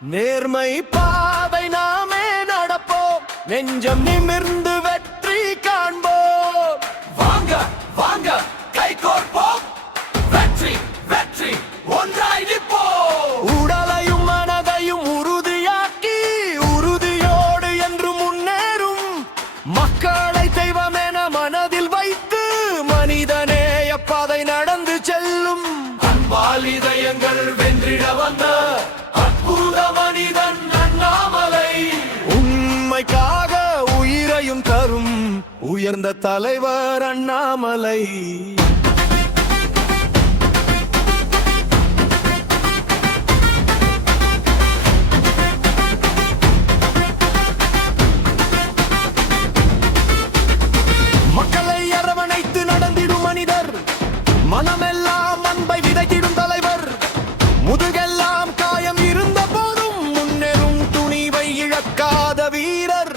நேர்மை பாதை நாமே நடப்போம், நெஞ்சம் நிமிர்ந்து வெற்றி காண்போம். வாங்க வாங்க கை கோர்ப்போம், வெற்றி வெற்றி ஒன்றாய் நிற்போம். உடலையும் மனதையும் உறுதியாக்கி உறுதியோடு என்று முன்னேறும் மக்களை தெய்வமென மனதில் வைத்து மனிதநேய பாதை நடந்து செல்லும் அன்பால் இதயங்கள் வென்றிட வந்த அற்புத மனிதன் அண்ணாமலை. உண்மைக்காக உயிரையும் தரும் உயர்ந்த தலைவர் அண்ணாமலை. மக்களை அரவணைத்து நடந்திடும் மனிதர், மனமெல்லாம் அன்பை விதைத்திடும் தலைவர். முதுகெல்லாம் காயம் இருந்த போதும் முன்னேறும் துணிவை இழக்காத வீரர்.